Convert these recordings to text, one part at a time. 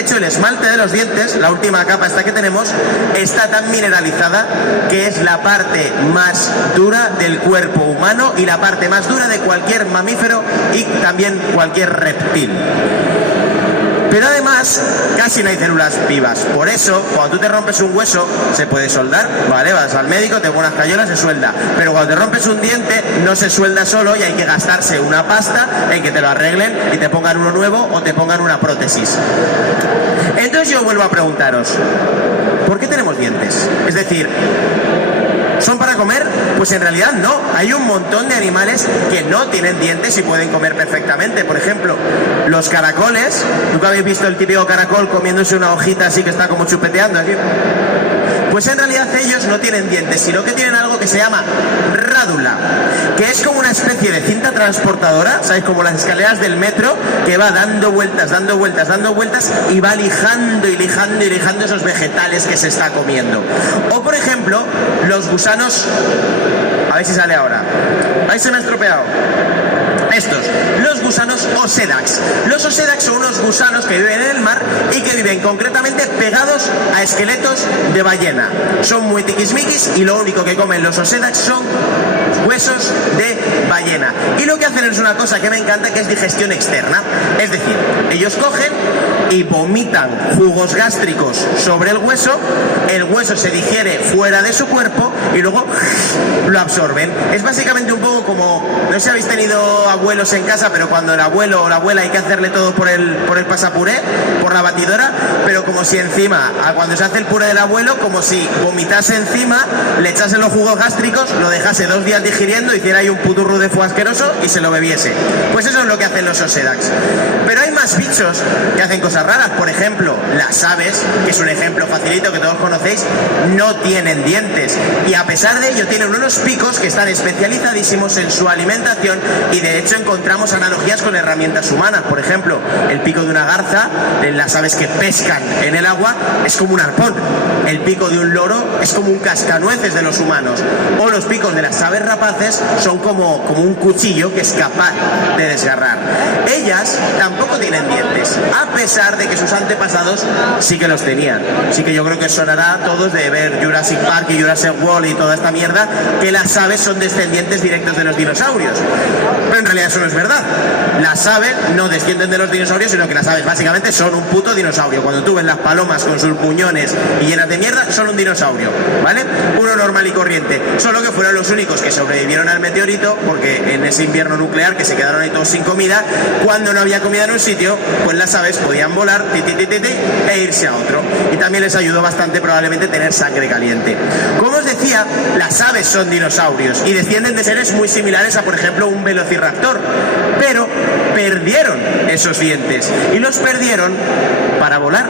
hecho, el esmalte de los dientes, la última capa esta que tenemos, está tan mineralizada que es la parte más dura del cuerpo humano y la parte más dura de cualquier mamífero y también cualquier reptil. Pero además, casi no hay células vivas. Por eso, cuando tú te rompes un hueso, se puede soldar, ¿vale? Vas al médico, te pones unas cayolas, se suelda. Pero cuando te rompes un diente, no se suelda solo y hay que gastarse una pasta en que te lo arreglen y te pongan uno nuevo o te pongan una prótesis. Entonces yo vuelvo a preguntaros, ¿por qué tenemos dientes? Es decir, ¿son para comer? Pues en realidad no. Hay un montón de animales que no tienen dientes y pueden comer perfectamente. Por ejemplo, los caracoles. ¿Nunca habéis visto el típico caracol comiéndose una hojita así que está como chupeteando aquí? Pues en realidad ellos no tienen dientes, sino que tienen algo que se llama rádula, que es como una especie de cinta transportadora, ¿sabéis? Como las escaleras del metro, que va dando vueltas, dando vueltas, dando vueltas y va lijando y lijando y lijando esos vegetales que se está comiendo. O por ejemplo, los gusanos, a ver si sale ahora, ahí se me ha estropeado. Estos, los gusanos osedax. Los osedax son unos gusanos que viven en el mar y que viven concretamente pegados a esqueletos de ballena. Son muy tiquismiquis y lo único que comen los osedax son huesos de ballena. Y lo que hacen es una cosa que me encanta, que es digestión externa. Es decir, ellos cogen y vomitan jugos gástricos sobre el hueso se digiere fuera de su cuerpo y luego lo absorben. Es básicamente un poco como, no sé si habéis tenido abuelos en casa, pero cuando el abuelo o la abuela hay que hacerle todo por el pasapuré, por la batidora, pero como si encima, cuando se hace el puré del abuelo, como si vomitase encima, le echase los jugos gástricos, lo dejase 2 días digiriendo, hiciera ahí un puturro de fuego asqueroso y se lo bebiese. Pues eso es lo que hacen los osedax. Pero hay más bichos que hacen cosas raras. Por ejemplo, las aves, que es un ejemplo facilito que todos conocéis, no tienen dientes y a pesar de ello tienen unos picos que están especializadísimos en su alimentación y de hecho encontramos analogías con herramientas humanas. Por ejemplo, el pico de una garza, en las aves que pescan en el agua, es como un arpón. El pico de un loro es como un cascanueces de los humanos. O los picos de las aves rapaces son como un cuchillo que es capaz de desgarrar. Ellas tampoco tienen dientes, a pesar de que sus antepasados sí que los tenían. Sí que yo creo que sonará a todos de ver Jurassic Park y Jurassic World y toda esta mierda, que las aves son descendientes directos de los dinosaurios. Pero en realidad eso no es verdad. Las aves no descienden de los dinosaurios, sino que las aves básicamente son un puto dinosaurio. Cuando tú ves las palomas con sus muñones y llenas de mierda, son un dinosaurio, ¿vale? Uno normal y corriente. Solo que fueron los únicos que sobrevivieron al meteorito, porque en ese invierno nuclear que se quedaron ahí todos sin comida, cuando no había comida en un sitio, pues las aves podían volar e irse a otro. Y también les ayudó bastante probablemente tener sangre caliente. Como os decía, las aves son dinosaurios y descienden de seres muy similares a, por ejemplo, un velociraptor, pero perdieron esos dientes y los perdieron para volar,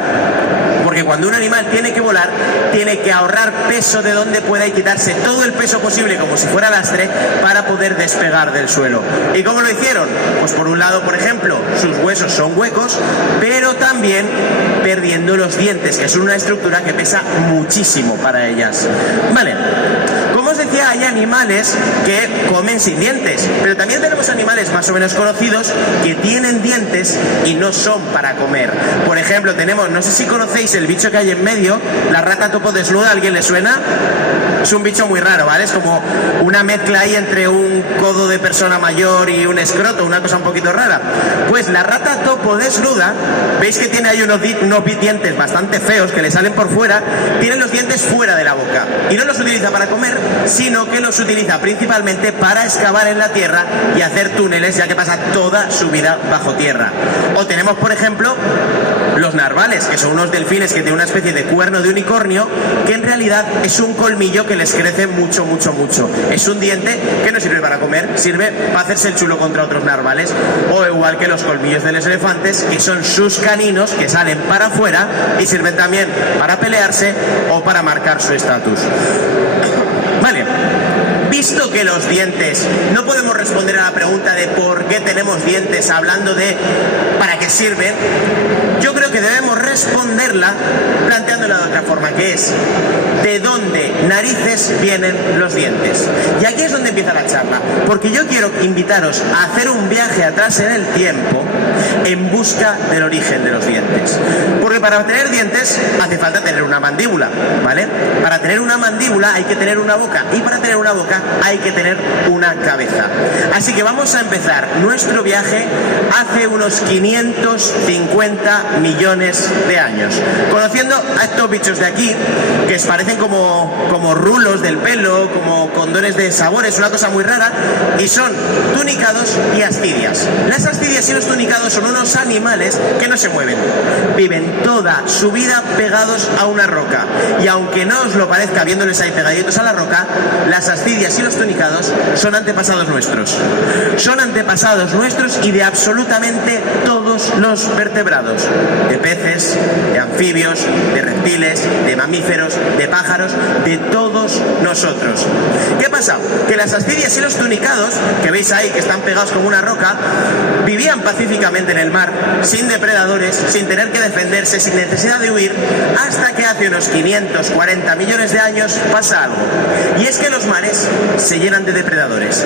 porque cuando un animal tiene que volar tiene que ahorrar peso de donde pueda y quitarse todo el peso posible como si fuera lastre para poder despegar del suelo. ¿Y cómo lo hicieron? Pues por un lado, por ejemplo, sus huesos son huecos, pero también perdiendo los dientes, que es una estructura que pesa muchísimo para ellas. Vale, como os decía, hay animales que comen sin dientes, pero también tenemos animales más o menos conocidos que tienen dientes y no son para comer. Por ejemplo, tenemos, no sé si conocéis el bicho que hay en medio, la rata topo desnuda. ¿A alguien le suena? Es un bicho muy raro, ¿vale? Es como una mezcla ahí entre un codo de persona mayor y un escroto, una cosa un poquito rara. Pues la rata topo desnuda, veis que tiene ahí unos dientes bastante feos que le salen por fuera, tiene los dientes fuera de la boca y no los utiliza para comer, sino que los utiliza principalmente para excavar en la tierra y hacer túneles, ya que pasa toda su vida bajo tierra. O tenemos, por ejemplo, los narvales, que son unos delfines que tienen una especie de cuerno de unicornio, que en realidad es un colmillo que les crece mucho, mucho, mucho. Es un diente que no sirve para comer, sirve para hacerse el chulo contra otros narvales. O igual que los colmillos de los elefantes, que son sus caninos que salen para afuera y sirven también para pelearse o para marcar su estatus. Vale. Visto que los dientes, no podemos responder a la pregunta de por qué tenemos dientes hablando de para qué sirven, yo creo que debemos responderla planteándola de otra forma, que es ¿de dónde narices después vienen los dientes. Y aquí es donde empieza la charla, porque yo quiero invitaros a hacer un viaje atrás en el tiempo en busca del origen de los dientes. Porque para tener dientes hace falta tener una mandíbula, ¿vale? Para tener una mandíbula hay que tener una boca, y para tener una boca hay que tener una cabeza. Así que vamos a empezar nuestro viaje hace unos 550 millones de años, conociendo a estos bichos de aquí, que parecen como rulos del pelo, como condones de sabores, una cosa muy rara, y son tunicados y ascidias. Las ascidias y los tunicados son unos animales que no se mueven, viven toda su vida pegados a una roca, y aunque no os lo parezca viéndoles ahí pegaditos a la roca, las ascidias y los tunicados son antepasados nuestros. Son antepasados nuestros y de absolutamente todos los vertebrados, de peces, de anfibios, de reptiles, de mamíferos, de pájaros, de todos nosotros. ¿Qué pasa? Que las ascidias y los tunicados, que veis ahí que están pegados como una roca, vivían pacíficamente en el mar, sin depredadores, sin tener que defenderse, sin necesidad de huir, hasta que hace unos 540 millones de años pasa algo. Y es que los mares se llenan de depredadores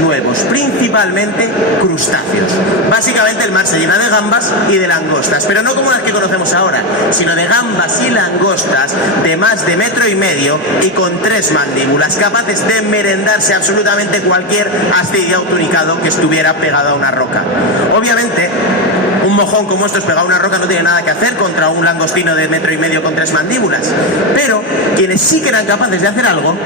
nuevos, principalmente crustáceos. Básicamente el mar se llena de gambas y de langostas, pero no como las que conocemos ahora, sino de gambas y langostas de más de 1,5 metros y con 3 mandíbulas, capaces de merendarse absolutamente cualquier ascidia o tunicado que estuviera pegado a una roca. Obviamente, un mojón como estos pegado a una roca no tiene nada que hacer contra un langostino de 1,5 metros con 3 mandíbulas, pero quienes sí que eran capaces de hacer algo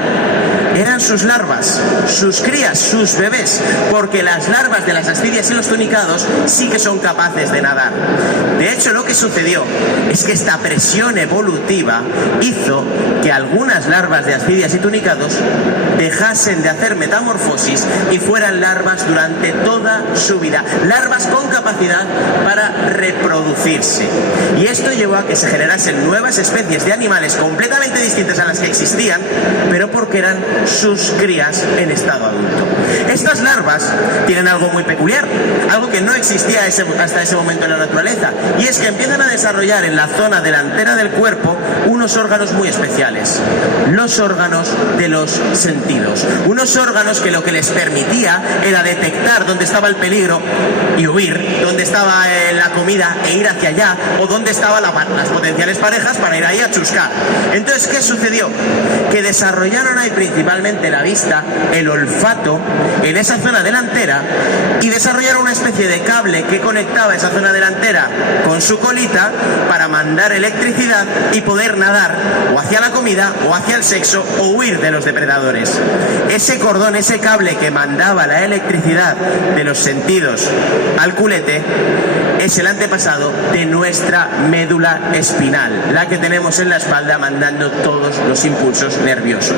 eran sus larvas, sus crías, sus bebés, porque las larvas de las ascidias y los tunicados sí que son capaces de nadar. De hecho, lo que sucedió es que esta presión evolutiva hizo que algunas larvas de ascidias y tunicados dejasen de hacer metamorfosis y fueran larvas durante toda su vida, larvas con capacidad para reproducirse. Y esto llevó a que se generasen nuevas especies de animales completamente distintas a las que existían, pero porque eran sus crías en estado adulto. Estas larvas tienen algo muy peculiar, algo que no existía hasta ese momento en la naturaleza, y es que empiezan a desarrollar en la zona delantera del cuerpo unos órganos muy especiales, los órganos de los sentidos, unos órganos que lo que les permitía era detectar dónde estaba el peligro y huir, dónde estaba la comida e ir hacia allá, o dónde estaban las potenciales parejas para ir ahí a chuscar. Entonces, ¿qué sucedió? Que desarrollaron ahí principalmente la vista, el olfato en esa zona delantera, y desarrollaron una especie de cable que conectaba esa zona delantera con su colita para mandar electricidad y poder nadar o hacia la comida o hacia el sexo o huir de los depredadores. Ese cordón, ese cable que mandaba la electricidad de los sentidos al culete es el antepasado de nuestra médula espinal, la que tenemos en la espalda mandando todos los impulsos nerviosos.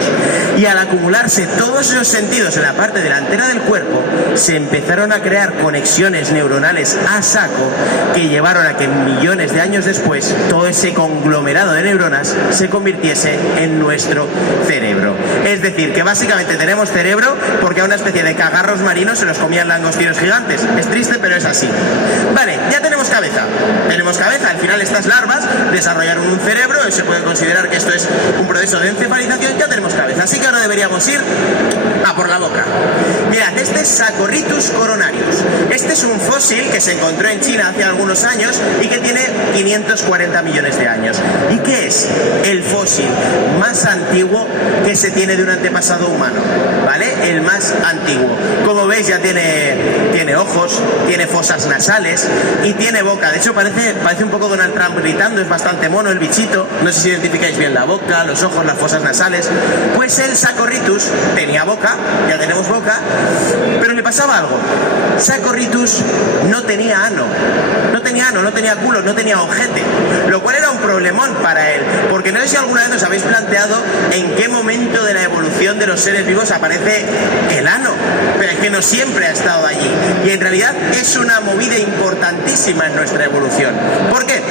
Y al acumularse todos esos sentidos en la parte delantera del cuerpo, se empezaron a crear conexiones neuronales a saco que llevaron a que millones de años después todo ese conglomerado de neuronas se convirtiese en nuestro cerebro. Es decir, que básicamente tenemos cerebro porque a una especie de cagarros marinos se los comían langostinos gigantes. Es triste, pero es así. Vale, ya tenemos cabeza. Tenemos cabeza. Al final estas larvas desarrollaron un cerebro, y se puede considerar que esto es un proceso de encefalización. Ya tenemos cabeza. Así que ahora deberíamos ir a por la boca. Mirad, este es Saccharrhtus coronarius. Este es un fósil que se encontró en China hace algunos años y que tiene 540 millones de años. ¿Y qué es? El fósil más antiguo que se tiene de un antepasado humano, ¿vale? El más antiguo. Como veis, ya tiene ojos, tiene fosas nasales y tiene boca. De hecho, parece un poco Donald Trump gritando. Es bastante mono el bichito. No sé si identificáis bien la boca, los ojos, las fosas nasales. Pues el Saccharrhtus tenía boca, ya tenemos boca, pero le pasaba algo. Saccharrhtus no tenía ano, no tenía culo, no tenía ojete, lo cual era un problemón para él, porque no sé si alguna vez os habéis planteado en qué momento de la evolución de los seres vivos aparece el ano, pero es que no siempre ha estado allí, y en realidad es una movida importantísima en nuestra evolución. ¿Por qué?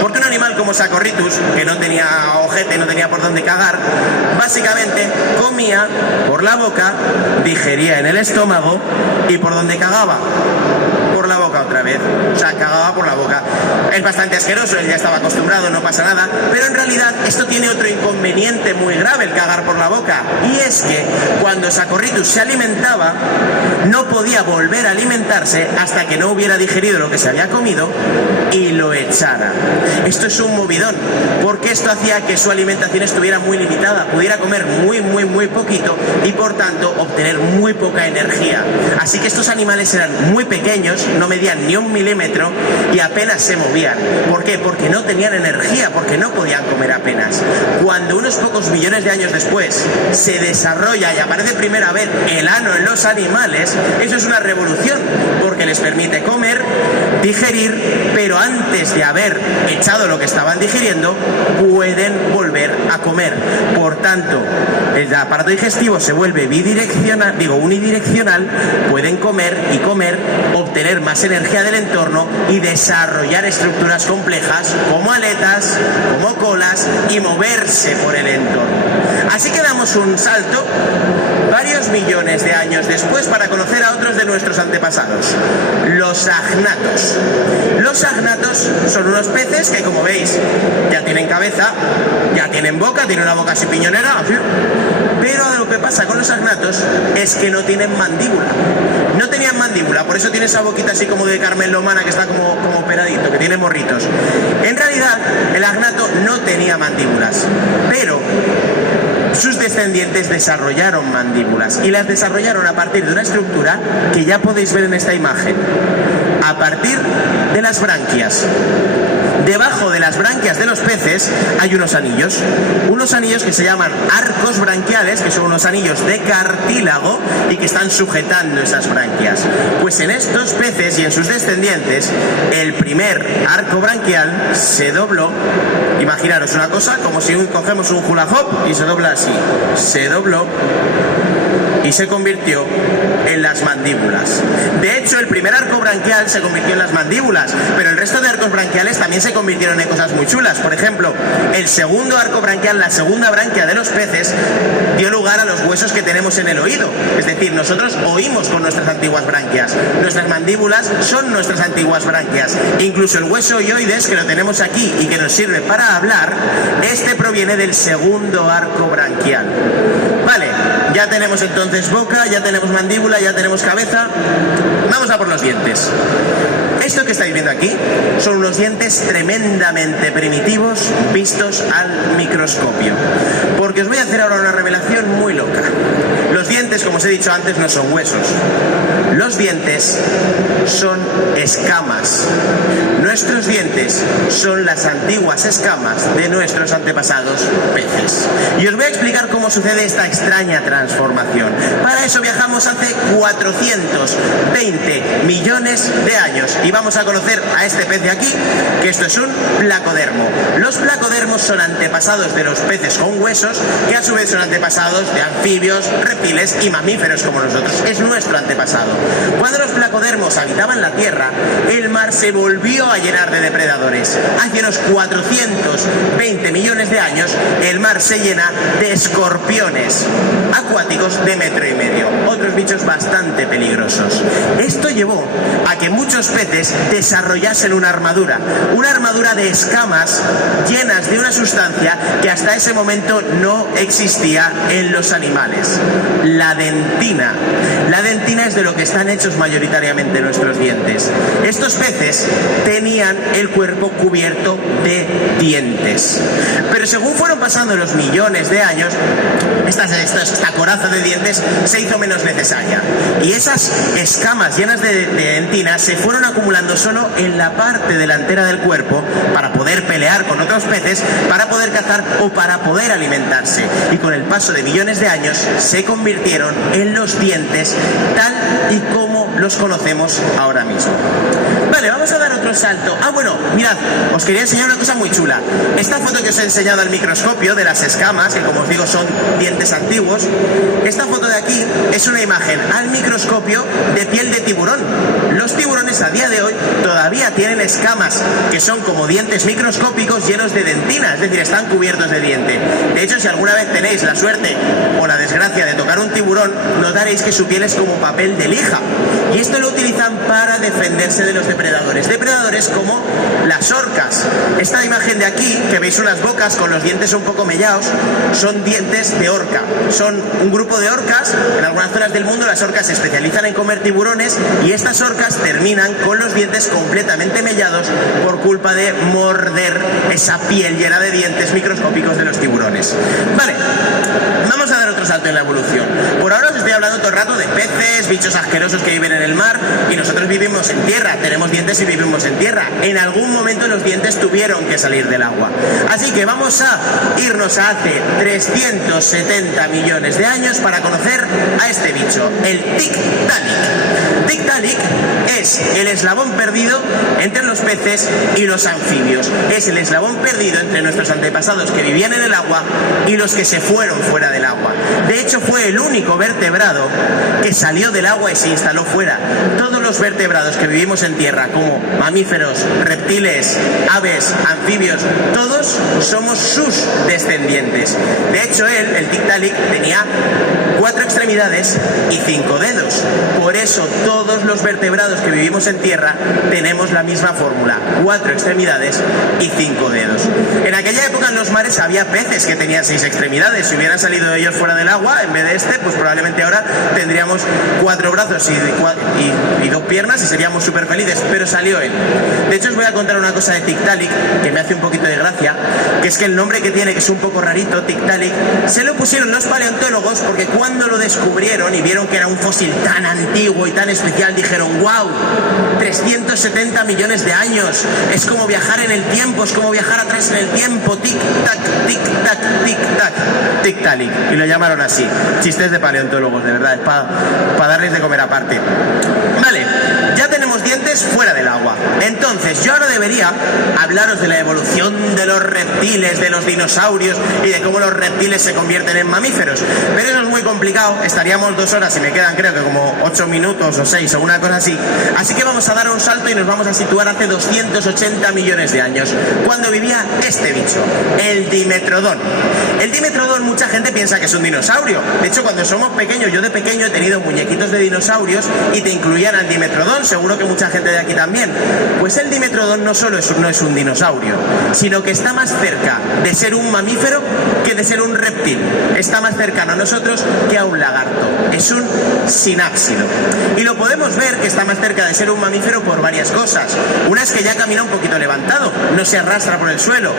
Porque un animal como Saccharrhtus, que no tenía ojete, no tenía por dónde cagar, básicamente comía por la boca, digería en el estómago, y ¿por dónde cagaba? Por la boca otra vez. O sea, cagaba por la boca. Es bastante asqueroso, él ya estaba acostumbrado, no pasa nada. Pero en realidad esto tiene otro inconveniente muy grave, el cagar por la boca. Y es que cuando Sacorritus se alimentaba, no podía volver a alimentarse hasta que no hubiera digerido lo que se había comido y lo echara. Esto es un movidón, porque esto hacía que su alimentación estuviera muy limitada, pudiera comer muy poquito y por tanto obtener muy poca energía. Así que estos animales eran muy pequeños, no medían ni 1 milímetro y apenas se movían. ¿Por qué? Porque no tenían energía, porque no podían comer apenas. Cuando unos pocos millones de años después se desarrolla y aparece primera vez el ano en los animales, eso es una revolución, porque les permite comer, digerir, pero antes de haber echado lo que estaban digiriendo, pueden volver a comer. Por tanto, el aparato digestivo se vuelve unidireccional, pueden comer y comer, obtener más energía del entorno y desarrollar estructuras complejas como aletas, como colas y moverse por el entorno. Así que damos un salto varios millones de años después para conocer a otros de nuestros antepasados, los agnatos. Los agnatos son unos peces que, como veis, ya tienen cabeza, ya tienen boca, tienen una boca así piñonera, pero lo que pasa con los agnatos es que no tienen mandíbula. No tenían mandíbula, por eso tiene esa boquita así como de Carmen Lomana, que está como operadito, que tiene morritos. En realidad, el agnato no tenía mandíbulas, pero sus descendientes desarrollaron mandíbulas y las desarrollaron a partir de una estructura que ya podéis ver en esta imagen, a partir de las branquias. Debajo de las branquias de los peces hay unos anillos que se llaman arcos branquiales, que son unos anillos de cartílago y que están sujetando esas branquias. Pues en estos peces y en sus descendientes, el primer arco branquial se dobló. Imaginaros una cosa como si cogemos un hula hoop y se dobla así. Se dobló y se convirtió en las mandíbulas. De hecho, el primer arco branquial se convirtió en las mandíbulas, pero el resto de arcos branquiales también se convirtieron en cosas muy chulas. Por ejemplo, el segundo arco branquial, la segunda branquia de los peces, dio lugar a los huesos que tenemos en el oído. Es decir, nosotros oímos con nuestras antiguas branquias. Nuestras mandíbulas son nuestras antiguas branquias. Incluso el hueso oioides, que lo tenemos aquí y que nos sirve para hablar, este proviene del segundo arco branquial. Vale, ya tenemos entonces boca, ya tenemos mandíbula, ya tenemos cabeza. Vamos a por los dientes. Esto que estáis viendo aquí son unos dientes tremendamente primitivos vistos al microscopio. Porque os voy a hacer ahora una revelación muy loca. Los dientes, como os he dicho antes, no son huesos. Los dientes son escamas. Nuestros dientes son las antiguas escamas de nuestros antepasados peces. Y os voy a explicar cómo sucede esta extraña transformación. Para eso viajamos hace 420 millones de años y vamos a conocer a este pez de aquí, que esto es un placodermo. Los placodermos son antepasados de los peces con huesos, que a su vez son antepasados de anfibios, reptiles y mamíferos como nosotros. Es nuestro antepasado. Cuando los placodermos habitaban la Tierra, el mar se volvió a llenar de depredadores. Hace unos 420 millones de años, el mar se llena de escorpiones acuáticos de 1,5 metros, otros bichos bastante peligrosos. Esto llevó a que muchos peces desarrollasen una armadura de escamas llenas de una sustancia que hasta ese momento no existía en los animales: la dentina. La dentina es de lo que están hechos mayoritariamente nuestros dientes. Estos peces tenían el cuerpo cubierto de dientes, pero según fueron pasando los millones de años, esta coraza de dientes se hizo menos necesaria y esas escamas llenas de dentina se fueron acumulando solo en la parte delantera del cuerpo para poder pelear con otros peces, para poder cazar o para poder alimentarse, y con el paso de millones de años se convirtieron en los dientes tal y como los conocemos ahora mismo. Vale, vamos a dar otro salto. Bueno, mirad, os quería enseñar una cosa muy chula. Esta foto que os he enseñado al microscopio de las escamas, que como os digo son dientes antiguos, esta foto de aquí es una imagen al microscopio de piel de tiburón. Los tiburones a día de hoy todavía tienen escamas que son como dientes microscópicos llenos de dentina, es decir, están cubiertos de diente. De hecho, si alguna vez tenéis la suerte o la desgracia de tocar un tiburón, notaréis que su piel es como papel de lija. y esto lo utilizan para defenderse de los depredadores. Depredadores como las orcas. Esta imagen de aquí, que veis unas bocas con los dientes un poco mellados, son dientes de orca. Son un grupo de orcas. En algunas zonas del mundo las orcas se especializan en comer tiburones y estas orcas terminan con los dientes completamente mellados por culpa de morder esa piel llena de dientes microscópicos de los tiburones. Vale, vamos a dar otro salto en la evolución. Por ahora os estoy hablando todo el rato de peces, bichos asquerosos que viven en el mar, y nosotros vivimos en tierra, tenemos dientes y vivimos en tierra. En algún momento los dientes tuvieron que salir del agua. Así que vamos a irnos a hace 370 millones de años para conocer a este bicho, el Tiktaalik. Tiktaalik es el eslabón perdido entre los peces y los anfibios. Es el eslabón perdido entre nuestros antepasados que vivían en el agua y los que se fueron fuera del agua. De hecho, fue el único vertebrado que salió del agua y se instaló fuera. Todos los vertebrados que vivimos en tierra, como mamíferos, reptiles, aves, anfibios, todos somos sus descendientes. De hecho, él, el Tiktaalik, tenía 4 extremidades y 5 dedos. Por eso todos los vertebrados que vivimos en tierra tenemos la misma fórmula: 4 extremidades y 5 dedos. En aquella época en los mares había peces que tenían 6 extremidades. Si hubieran salido ellos fuera del agua en vez de este, pues probablemente ahora tendríamos 4 brazos y 2 piernas y seríamos súper felices, pero salió él. De hecho, os voy a contar una cosa de Tiktaalik que me hace un poquito de gracia, que es que el nombre que tiene, que es un poco rarito, Tiktaalik, se lo pusieron los paleontólogos porque cuando lo descubrieron y vieron que era un fósil tan antiguo y tan especial, dijeron: wow, 370 millones de años, es como viajar en el tiempo, es como viajar atrás en el tiempo, tic-tac, tic-tac, tic-tac, Tiktaalik, y lo llamaron así. Chistes de paleontólogos, de verdad, es para darles de comer aparte. Vale, ya tenemos dientes fuera del agua. Entonces, yo ahora debería hablaros de la evolución de los reptiles, de los dinosaurios y de cómo los reptiles se convierten en mamíferos. Pero eso es muy complicado, estaríamos 2 horas y me quedan creo que como 8 minutos o 6 o una cosa así. Así que vamos a dar un salto y nos vamos a situar hace 280 millones de años, cuando vivía este bicho, el Dimetrodon. El Dimetrodon, mucha gente piensa que es un dinosaurio. De hecho, cuando somos pequeños, yo de pequeño he tenido muñequitos de dinosaurios y te incluían al Dimetrodon, seguro que mucha gente de aquí también. Pues el Dimetrodon no solo no es un dinosaurio, sino que está más cerca de ser un mamífero que de ser un reptil. Está más cercano a nosotros que a un lagarto. Es un sinápsido. Y lo podemos ver que está más cerca de ser un mamífero por varias cosas. Una es que ya camina un poquito levantado, no se arrastra por el suelo.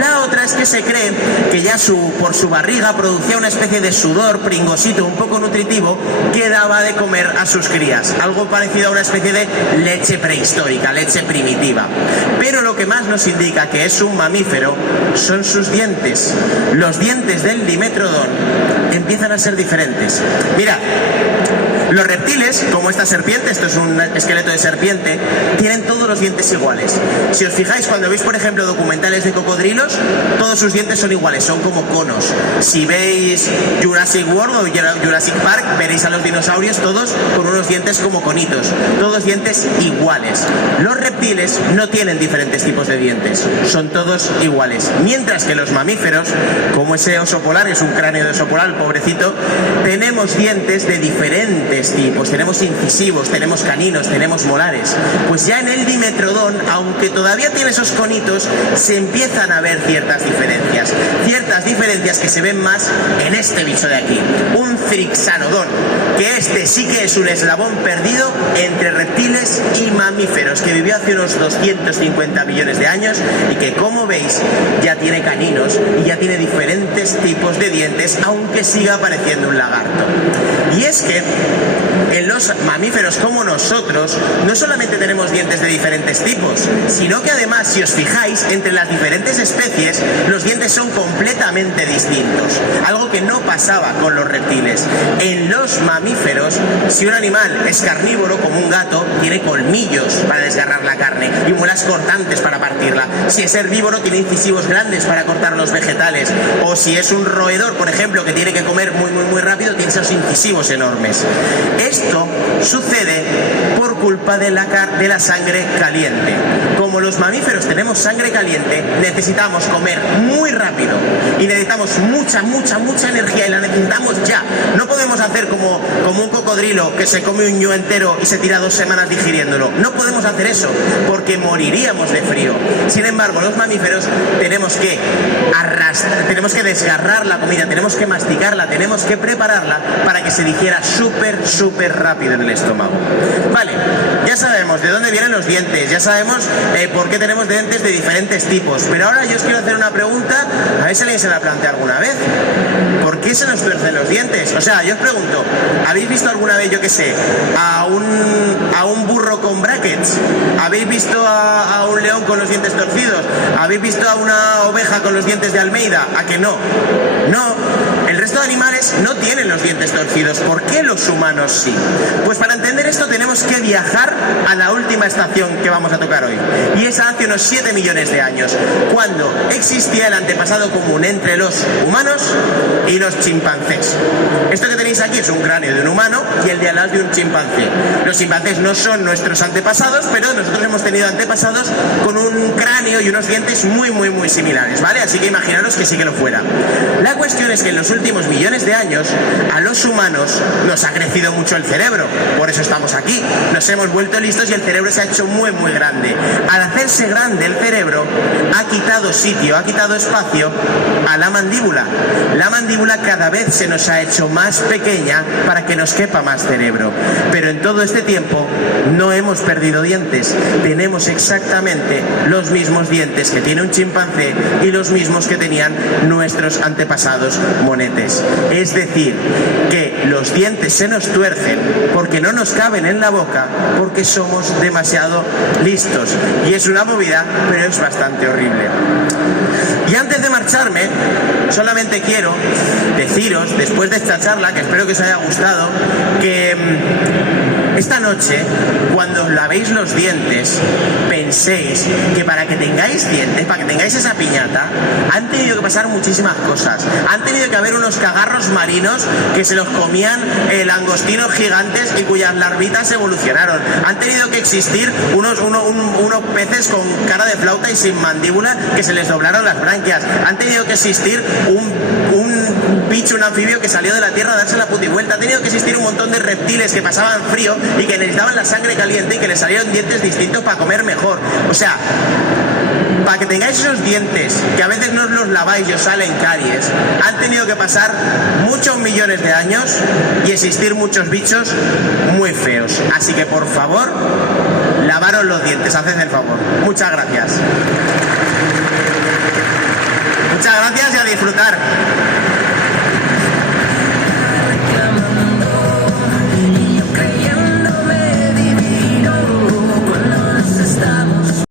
La otra es que se cree que ya por su barriga producía una especie de sudor pringosito un poco nutritivo que daba de comer a sus crías. Algo parecido a una especie de leche prehistórica, leche primitiva. Pero lo que más nos indica que es un mamífero son sus dientes. Los dientes del Dimetrodon empiezan a ser diferentes. Mirad, los reptiles, como esta serpiente, esto es un esqueleto de serpiente, tienen todos los dientes iguales. Si os fijáis, cuando veis, por ejemplo, documentales de cocodrilos, todos sus dientes son iguales, son como conos. Si veis Jurassic World o Jurassic Park, veréis a los dinosaurios todos con unos dientes como conitos, todos dientes iguales. Los reptiles no tienen diferentes tipos de dientes, son todos iguales. Mientras que los mamíferos, como ese oso polar, es un cráneo de oso polar, pobrecito, tenemos dientes de diferentes tipos, tenemos incisivos, tenemos caninos, tenemos molares. Pues ya en el Dimetrodon, aunque todavía tiene esos conitos, se empiezan a ver ciertas diferencias que se ven más en este bicho de aquí, un Thrixanodon, que este sí que es un eslabón perdido entre reptiles y mamíferos, que vivió hace unos 250 millones de años y que, como veis, ya tiene caninos y ya tiene diferentes tipos de dientes, aunque siga pareciendo un lagarto. Y es que en los mamíferos como nosotros no solamente tenemos dientes de diferentes tipos, sino que además, si os fijáis, entre las diferentes especies los dientes son completamente distintos, algo que no pasaba con los reptiles. En los mamíferos, si un animal es carnívoro, como un gato, tiene colmillos para desgarrar la carne y muelas cortantes para partirla. Si es herbívoro, tiene incisivos grandes para cortar los vegetales. O si es un roedor, por ejemplo, que tiene que comer muy rápido, tiene esos incisivos enormes. Esto sucede por culpa culpa de la sangre caliente. Como los mamíferos tenemos sangre caliente, necesitamos comer muy rápido y necesitamos mucha energía y la necesitamos ya. No podemos hacer como un cocodrilo que se come un ñu entero y se tira 2 semanas digiriéndolo. No podemos hacer eso porque moriríamos de frío. Sin embargo, los mamíferos tenemos que desgarrar la comida, tenemos que masticarla, tenemos que prepararla para que se digiera súper rápido en el estómago. Vale, ya sabemos de dónde vienen los dientes, ya sabemos por qué tenemos dientes de diferentes tipos, pero ahora yo os quiero hacer una pregunta, a ver si alguien se la plantea alguna vez. ¿Por qué se nos tuercen los dientes? O sea, yo os pregunto, ¿habéis visto alguna vez, yo qué sé, a un burro con brackets? ¿Habéis visto a un león con los dientes torcidos? ¿Habéis visto a una oveja con los dientes de Almeida? ¿A que no? No, el resto de animales no tienen los dientes torcidos. ¿Por qué los humanos sí? Pues para entender esto tenemos que viajar a la última estación que vamos a tocar hoy. Y es hace unos 7 millones de años, cuando existía el antepasado común entre los humanos y los chimpancés. Esto que tenéis aquí es un cráneo de un humano y el de al lado de un chimpancé. Los chimpancés no son nuestros antepasados, pero nosotros hemos tenido antepasados con un cráneo y unos dientes muy similares, ¿vale? Así que imaginaros que sí que lo fuera. La cuestión es que en los últimos millones de años a los humanos nos ha crecido mucho el cerebro, por eso estamos aquí. Nos hemos vuelto listos y el cerebro se ha hecho muy grande. Al hacerse grande el cerebro ha quitado espacio a la mandíbula. La mandíbula cada vez se nos ha hecho más pequeña para que nos quepa más cerebro. Pero en todo este tiempo no hemos perdido dientes. Tenemos exactamente los mismos dientes que tiene un chimpancé y los mismos que tenían nuestros antepasados monetes. Es decir, que los dientes se nos tuercen porque no nos caben en la boca, porque somos demasiado listos. Y es una movida, pero es bastante horrible. Y antes de marcharme, solamente quiero deciros, después de esta charla, que espero que os haya gustado, que esta noche, cuando os lavéis los dientes, penséis que para que tengáis dientes, para que tengáis esa piñata, han tenido que pasar muchísimas cosas. Han tenido que haber unos cagarros marinos que se los comían langostinos gigantes y cuyas larvitas evolucionaron. Han tenido que existir unos peces con cara de flauta y sin mandíbula que se les doblaron las branquias. Han tenido que existir un bicho, un anfibio que salió de la tierra a darse la putivuelta. Ha tenido que existir un montón de reptiles que pasaban frío y que necesitaban la sangre caliente y que les salieron dientes distintos para comer mejor. O sea, para que tengáis esos dientes que a veces no os los laváis y os salen caries, han tenido que pasar muchos millones de años y existir muchos bichos muy feos. Así que por favor, lavaros los dientes, haced el favor. Muchas gracias. Muchas gracias y a disfrutar.